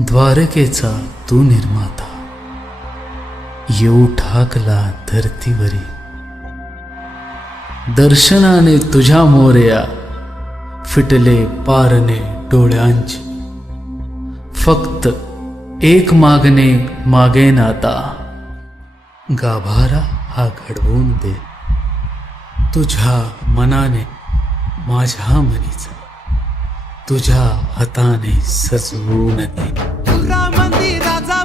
द्वारकेचा तू निर्माता, येऊ ठाकला धरतीवरी. दर्शनाने तुझ्या मोरया, फिटले पारणे डोळ्यांची. फक्त एक मागणे मागेन आता, गाभारा हा घडवून दे. तुझ्या मनाने माझ्या मनीचा, तुझ्या हाताने सजवून दे. तुका मंदिराचा